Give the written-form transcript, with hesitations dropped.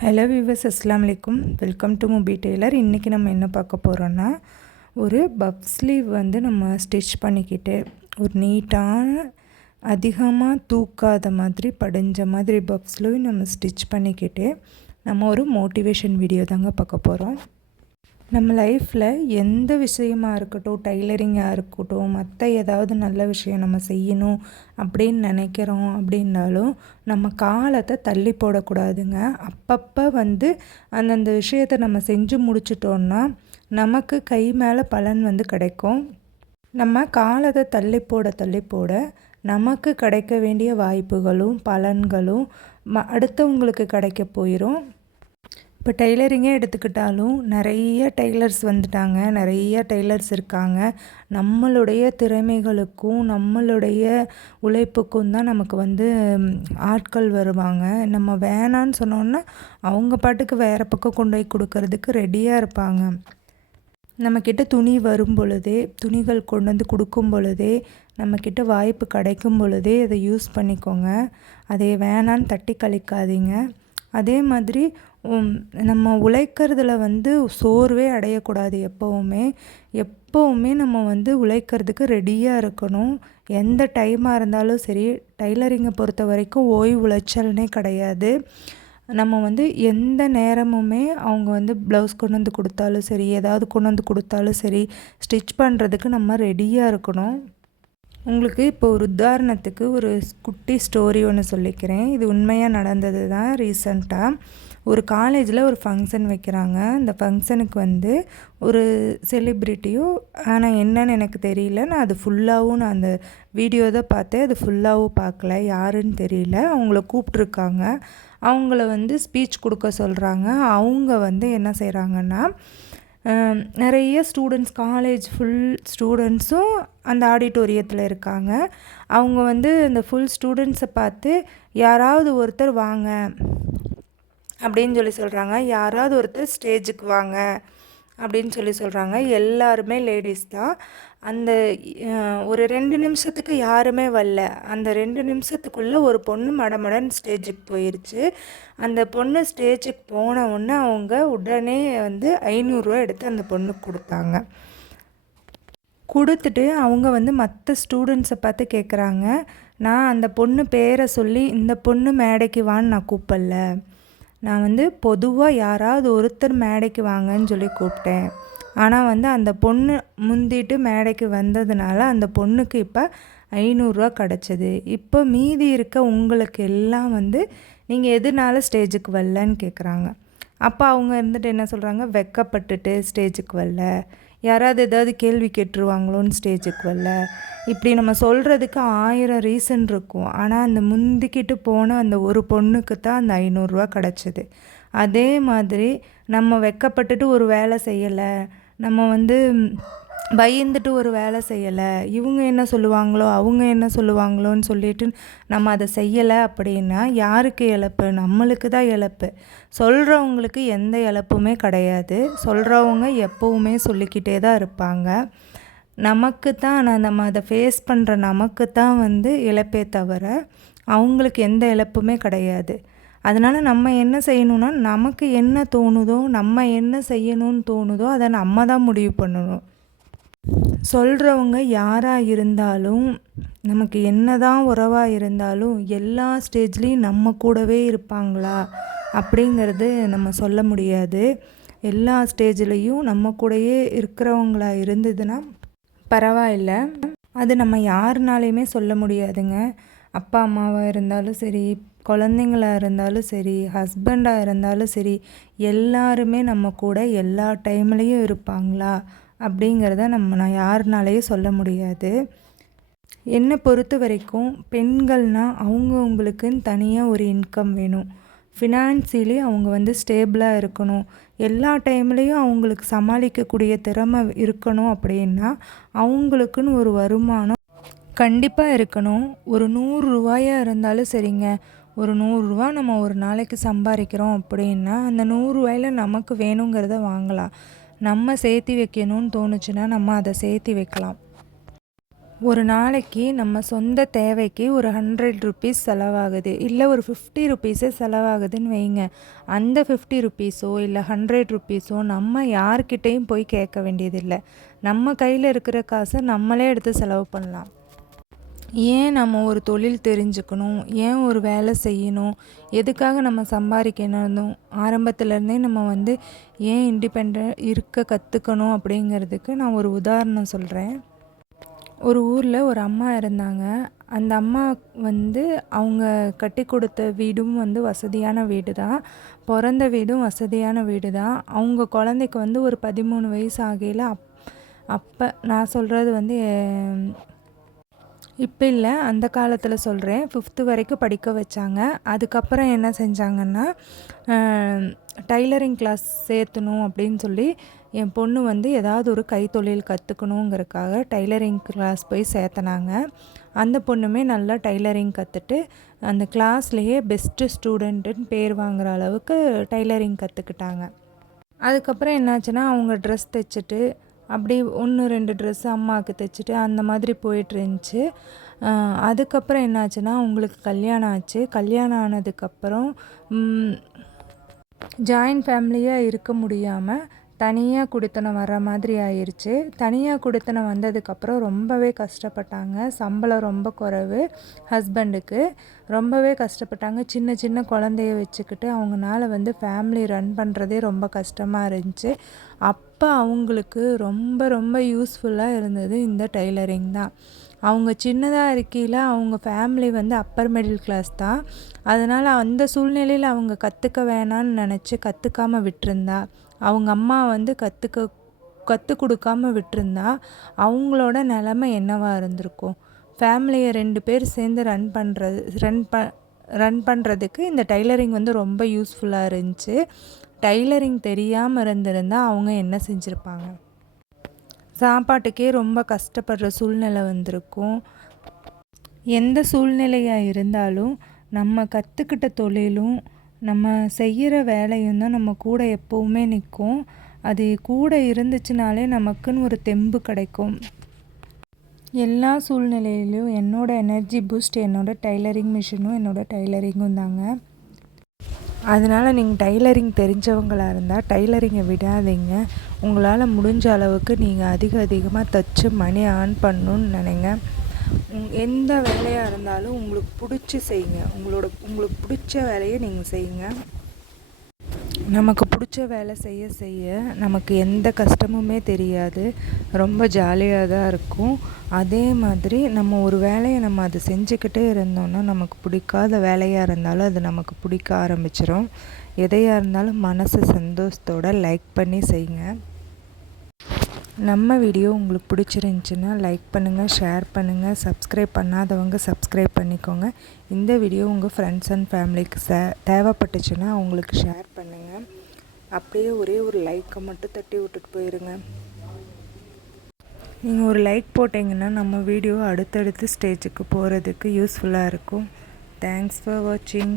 Hello viewers, அஸ்ஸலாமு அலைக்கும். Welcome to முபி டெய்லர். இன்றைக்கி நம்ம என்ன பார்க்க போகிறோன்னா, ஒரு பஃப் ஸ்லீவ் வந்து நம்ம ஸ்டிச் பண்ணிக்கிட்டு ஒரு நீட்டான அதிகமாக தூக்காத மாதிரி படிஞ்ச மாதிரி பஃப் ஸ்லீவ் நம்ம ஸ்டிச் பண்ணிக்கிட்டு நம்ம ஒரு மோட்டிவேஷன் வீடியோ தாங்க பார்க்க போகிறோம். நம்ம லைஃப்பில் எந்த விஷயமா இருக்கட்டும், டைலரிங்காக இருக்கட்டும், மற்ற ஏதாவது நல்ல விஷயம் நம்ம செய்யணும் அப்படின்னு நினைக்கிறோம் அப்படின்னாலும் நம்ம காலத்தை தள்ளி போடக்கூடாதுங்க. அப்பப்போ வந்து அந்தந்த விஷயத்தை நம்ம செஞ்சு முடிச்சிட்டோன்னா நமக்கு கை மேலே பலன் வந்து கிடைக்கும். நம்ம காலத்தை தள்ளி போட நமக்கு கிடைக்க வேண்டிய வாய்ப்புகளும் பலன்களும் அடுத்தவங்களுக்கு கிடைக்க போயிடும். இப்போ டெய்லரிங்கே எடுத்துக்கிட்டாலும் நிறைய டெய்லர்ஸ் வந்துட்டாங்க, நிறைய டெய்லர்ஸ் இருக்காங்க. நம்மளுடைய திறமைகளுக்கும் நம்மளுடைய உழைப்புக்கும் தான் நமக்கு வந்து ஆட்கள் வருவாங்க. நம்ம வேணான்னு சொன்னோன்னா அவங்க பாட்டுக்கு வேறு பக்கம் கொண்டு போய் கொடுக்கறதுக்கு ரெடியாக இருப்பாங்க. நம்மக்கிட்ட துணி வரும் பொழுதே, துணிகள் கொண்டு வந்து கொடுக்கும் பொழுதே, நம்மக்கிட்ட வாய்ப்பு கிடைக்கும் பொழுதே அதை யூஸ் பண்ணிக்கோங்க. அதை வேணான்னு தட்டி கழிக்காதீங்க. அதே மாதிரி நம்ம உழைக்கிறதுல வந்து சோர்வே அடையக்கூடாது. எப்போவுமே நம்ம வந்து உழைக்கிறதுக்கு ரெடியாக இருக்கணும். எந்த டைமாக இருந்தாலும் சரி, டைலரிங்கை பொறுத்த வரைக்கும் ஓய்வு உழைச்சல்னே கிடையாது. நம்ம வந்து எந்த நேரமுமே அவங்க வந்து ப்ளவுஸ் கொண்டு வந்து கொடுத்தாலும் சரி, ஏதாவது கொண்டு வந்து கொடுத்தாலும் சரி, ஸ்டிச் பண்ணுறதுக்கு நம்ம ரெடியாக இருக்கணும். உங்களுக்கு இப்போ ஒரு உதாரணத்துக்கு ஒரு குட்டி ஸ்டோரி ஒன்று சொல்லிக்கிறேன். இது உண்மையாக நடந்தது தான். ரீசண்டாக ஒரு காலேஜில் ஒரு ஃபங்க்ஷன் வைக்கிறாங்க. அந்த ஃபங்க்ஷனுக்கு வந்து ஒரு செலிப்ரிட்டியும், ஆனால் என்னன்னு எனக்கு தெரியல, நான் அது ஃபுல்லாகவும் நான் அந்த வீடியோ தான் பார்த்தேன், அது ஃபுல்லாகவும் பார்க்கல, யாருன்னு தெரியல. அவங்கள கூப்பிட்ருக்காங்க, அவங்கள வந்து ஸ்பீச் கொடுக்க சொல்கிறாங்க. அவங்க வந்து என்ன செய்கிறாங்கன்னா, நிறைய ஸ்டூடெண்ட்ஸ், காலேஜ் ஃபுல் ஸ்டூடெண்ட்ஸும் அந்த ஆடிட்டோரியத்தில் இருக்காங்க. அவங்க வந்து அந்த ஃபுல் ஸ்டூடெண்ட்ஸை பார்த்து யாராவது ஒருத்தர் வாங்க அப்படின்னு சொல்கிறாங்க. யாராவது ஒருத்தர் ஸ்டேஜுக்கு வாங்க அப்படின்னு சொல்கிறாங்க. எல்லாருமே லேடிஸ் தான். அந்த ஒரு 2 நிமிஷத்துக்கு யாருமே வரல. அந்த 2 நிமிஷத்துக்குள்ளே ஒரு பொண்ணு மடமடன் ஸ்டேஜுக்கு போயிடுச்சு. அந்த பொண்ணு ஸ்டேஜுக்கு போன உடனே அவங்க உடனே வந்து 500 ரூபா எடுத்து அந்த பொண்ணுக்கு கொடுத்தாங்க. கொடுத்துட்டு அவங்க வந்து மற்ற ஸ்டூடெண்ட்ஸை பார்த்து கேட்குறாங்க, நான் அந்த பொண்ணு பேரை சொல்லி இந்த பொண்ணு மேடைக்கு வான்னு நான் கூப்பிடல, நான் வந்து பொதுவாக யாராவது ஒருத்தர் மேடைக்கு வாங்கன்னு சொல்லி கூப்பிட்டேன். ஆனால் வந்து அந்த பொண்ணு முந்திட்டு மேடைக்கு வந்ததுனால அந்த பொண்ணுக்கு இப்போ 500 ரூபா கிடச்சிது. இப்போ மீதி இருக்க உங்களுக்கு எல்லாம் வந்து நீங்கள் எதனால ஸ்டேஜுக்கு வரலன்னு கேட்குறாங்க. அப்போ அவங்க இருந்துட்டு என்ன சொல்கிறாங்க, வெக்கப்பட்டுட்டு ஸ்டேஜுக்கு வரல, யாராவது ஏதாவது கேள்வி கேட்டுருவாங்களோன்னு ஸ்டேஜுக்கு வரல. இப்படி நம்ம சொல்கிறதுக்கு 1000 ரீசன் இருக்கும். ஆனால் அந்த முந்திக்கிட்டு போன அந்த ஒரு பொண்ணுக்கு தான் அந்த 500 ரூபா கிடச்சிது. அதே மாதிரி நம்ம வெக்கப்பட்டுட்டு ஒரு வேலை செய்யலை, நம்ம வந்து பயந்துட்டு ஒரு வேலை செய்யலை, இவங்க என்ன சொல்லுவாங்களோ அவங்க என்ன சொல்லுவாங்களோன்னு சொல்லிட்டு நம்ம அதை செய்யலை அப்படின்னா யாருக்கு இழப்பு? நம்மளுக்கு தான் இழப்பு. சொல்கிறவங்களுக்கு எந்த இழப்புமே கிடையாது. சொல்கிறவங்க எப்போவுமே சொல்லிக்கிட்டே தான் இருப்பாங்க. நமக்கு தான் நம்ம அதை ஃபேஸ் பண்ணுற நமக்கு தான் வந்து இழப்பே தவிர அவங்களுக்கு எந்த இழப்புமே கிடையாது. அதனால் நம்ம என்ன செய்யணும்னா, நமக்கு என்ன தோணுதோ, நம்ம என்ன செய்யணும்னு தோணுதோ அதை நம்ம தான் முடிவு பண்ணணும். சொல்கிறவங்க யாராக இருந்தாலும், நமக்கு என்ன தான் உறவாக இருந்தாலும் எல்லா ஸ்டேஜ்லேயும் நம்ம கூடவே இருப்பாங்களா அப்படிங்கிறது நம்ம சொல்ல முடியாது. எல்லா ஸ்டேஜ்லேயும் நம்ம கூடயே இருக்கிறவங்களா இருந்ததுன்னா பரவாயில்ல. அது நம்ம யாருனாலையுமே சொல்ல முடியாதுங்க. அப்பா அம்மாவாக இருந்தாலும் சரி, குழந்தைங்களாக இருந்தாலும் சரி, ஹஸ்பண்டாக இருந்தாலும் சரி, எல்லாருமே நம்ம கூட எல்லா டைம்லேயும் இருப்பாங்களா அப்படிங்கிறத நான் யாருனாலையும் சொல்ல முடியாது. என்னை பொறுத்த வரைக்கும் பெண்கள்னால் அவங்களுக்குன்னு தனியாக ஒரு இன்கம் வேணும். ஃபினான்சியலி அவங்க வந்து ஸ்டேபிளாக இருக்கணும். எல்லா டைம்லேயும் அவங்களுக்கு சமாளிக்கக்கூடிய திறமை இருக்கணும். அப்படின்னா அவங்களுக்குன்னு ஒரு வருமானம் கண்டிப்பாக இருக்கணும். ஒரு 100 ரூபாயாக இருந்தாலும் சரிங்க, ஒரு 100 ரூபா நம்ம ஒரு நாளைக்கு சம்பாதிக்கிறோம் அப்படின்னா அந்த 100 ரூபாயில் நமக்கு வேணுங்கிறத வாங்கலாம். நம்ம சேர்த்து வைக்கணும்னு தோணுச்சுன்னா நம்ம அதை சேர்த்து வைக்கலாம். ஒரு நாளைக்கு நம்ம சொந்த தேவைக்கு ஒரு 100 ருபீஸ் செலவாகுது, இல்லை ஒரு 50 ருபீஸே செலவாகுதுன்னு வைங்க. அந்த 50 ருபீஸோ இல்லை 100 ருபீஸோ நம்ம யார்கிட்டையும் போய் கேட்க வேண்டியதில்லை. நம்ம கையில் இருக்கிற காசை நம்மளே எடுத்து செலவு பண்ணலாம். ஏன் நம்ம ஒரு தொழில் தெரிஞ்சுக்கணும், ஏன் ஒரு வேலை செய்யணும், எதுக்காக நம்ம சம்பாதிக்கணும், ஆரம்பத்துலேருந்தே நம்ம ஏன் இண்டிபெண்ட் இருக்க கற்றுக்கணும் அப்படிங்கிறதுக்கு நான் ஒரு உதாரணம் சொல்கிறேன். ஒரு ஊரில் ஒரு அம்மா இருந்தாங்க. அந்த அம்மா அவங்க கட்டி கொடுத்த வீடும் வசதியான வீடு தான். பிறந்த வீடும் வசதியான வீடு தான். அவங்க குழந்தைக்கு ஒரு 13 வயசு ஆகையில் அப்போ நான் சொல்கிறது இப்போ இல்லை, அந்த காலத்தில் சொல்கிறேன். 5th வரைக்கும் படிக்க வச்சாங்க. அதுக்கப்புறம் என்ன செஞ்சாங்கன்னா, டைலரிங் கிளாஸ் சேர்த்தணும் அப்படின்னு சொல்லி என் பொண்ணு ஏதாவது ஒரு கைத்தொழில் கற்றுக்கணுங்கிறதுக்காக டைலரிங் கிளாஸ் போய் சேர்த்தனாங்க. அந்த பொண்ணுமே நல்லா டைலரிங் கற்றுட்டு அந்த கிளாஸ்லேயே பெஸ்ட்டு ஸ்டூடெண்ட்டுன்னு பேர் வாங்குகிற அளவுக்கு டைலரிங் கற்றுக்கிட்டாங்க. அதுக்கப்புறம் என்னாச்சுன்னா, அவங்க ட்ரெஸ் தைச்சிட்டு அப்படி 1-2 ட்ரெஸ்ஸு அம்மாவுக்கு தைச்சிட்டு அந்த மாதிரி போயிட்டுருந்துச்சு. அதுக்கப்புறம் என்னாச்சுன்னா, அவங்களுக்கு கல்யாணம் ஆச்சு. கல்யாணம் ஆனதுக்கப்புறம் ஜாயின்ட் ஃபேமிலியாக இருக்க முடியாமல் தனியாக குடித்தனம் வர்ற மாதிரி ஆயிடுச்சு. தனியாக குடித்தனம் வந்ததுக்கப்புறம் ரொம்பவே கஷ்டப்பட்டாங்க. சம்பளம் ரொம்ப குறைவு ஹஸ்பண்டுக்கு. ரொம்பவே கஷ்டப்பட்டாங்க. சின்ன சின்ன குழந்தைய வச்சுக்கிட்டு அவங்களால ஃபேமிலி ரன் பண்ணுறதே ரொம்ப கஷ்டமாக இருந்துச்சு. அப்போ அவங்களுக்கு ரொம்ப ரொம்ப யூஸ்ஃபுல்லாக இருந்தது இந்த டைலரிங் தான். அவங்க சின்னதாக இருக்கையில் அவங்க ஃபேமிலி அப்பர் மிடில் கிளாஸ் தான். அதனால் அந்த சூழ்நிலையில் அவங்க கற்றுக்க வேணான்னு நினச்சி கற்றுக்காமல் விட்டுருந்தா, அவங்க அம்மா கற்றுக் கொடுக்காமல் விட்டுருந்தா அவங்களோட நிலமை என்னவாக இருந்திருக்கும்? ஃபேமிலியை 2 பேர் சேர்ந்து ரன் பண்ணுறதுக்கு இந்த டைலரிங் ரொம்ப யூஸ்ஃபுல்லாக இருந்துச்சு. டைலரிங் தெரியாமல் இருந்திருந்தால் அவங்க என்ன செஞ்சுருப்பாங்க? சாப்பாட்டுக்கே ரொம்ப கஷ்டப்படுற சூழ்நிலை வந்திருக்கும். எந்த சூழ்நிலையாக இருந்தாலும் நம்ம கற்றுக்கிட்ட தொழிலும் நம்ம செய்கிற வேலையும் தான் நம்ம கூட எப்போவுமே நிற்கும். அது கூட இருந்துச்சுனாலே நமக்குன்னு ஒரு தெம்பு கிடைக்கும். எல்லா சூழ்நிலையிலையும் என்னோடய எனர்ஜி பூஸ்ட் என்னோடய டைலரிங் மிஷினும் என்னோடய டைலரிங்கும் தாங்க. அதனால் நீங்கள் டைலரிங் தெரிஞ்சவங்களாக இருந்தால் டைலரிங்கை விடாதீங்க. உங்களால் முடிஞ்ச அளவுக்கு நீங்கள் அதிகமாக தைச்சு மணி ஏர்ன் பண்ணணுன்னு நினைங்க. எந்த வேலையாக இருந்தாலும் உங்களுக்கு பிடிச்சி செய்யுங்க. உங்களுக்கு பிடிச்ச வேலையை நீங்கள் செய்யுங்க. நமக்கு பிடிச்ச வேலை செய்ய நமக்கு எந்த கஷ்டமுமே தெரியாது. ரொம்ப ஜாலியாக தான் இருக்கும். அதே மாதிரி நம்ம ஒரு வேலையை நம்ம அதை செஞ்சுக்கிட்டே இருந்தோம்னா நமக்கு பிடிக்காத வேலையாக இருந்தாலும் அது நமக்கு பிடிக்க ஆரம்பிச்சிடும். எதையாக இருந்தாலும் மனசு சந்தோஷத்தோடு லைக் பண்ணி செய்யுங்க. நம்ம வீடியோ உங்களுக்கு பிடிச்சிருந்துச்சின்னா லைக் பண்ணுங்கள், ஷேர் பண்ணுங்கள். சப்ஸ்கிரைப் பண்ணாதவங்க சப்ஸ்கிரைப் பண்ணிக்கோங்க. இந்த வீடியோ உங்கள் ஃப்ரெண்ட்ஸ் அண்ட் ஃபேமிலிக்கு தேவைப்பட்டுச்சுன்னா அவங்களுக்கு ஷேர் பண்ணுங்கள். அப்படியே ஒரே ஒரு லைக்கை மட்டும் தட்டி விட்டுட்டு போயிருங்க. நீங்கள் ஒரு லைக் போட்டிங்கன்னா நம்ம வீடியோ அடுத்தடுத்து ஸ்டேஜுக்கு போகிறதுக்கு யூஸ்ஃபுல்லாக இருக்கும். தேங்க்ஸ் ஃபார் வாட்சிங்.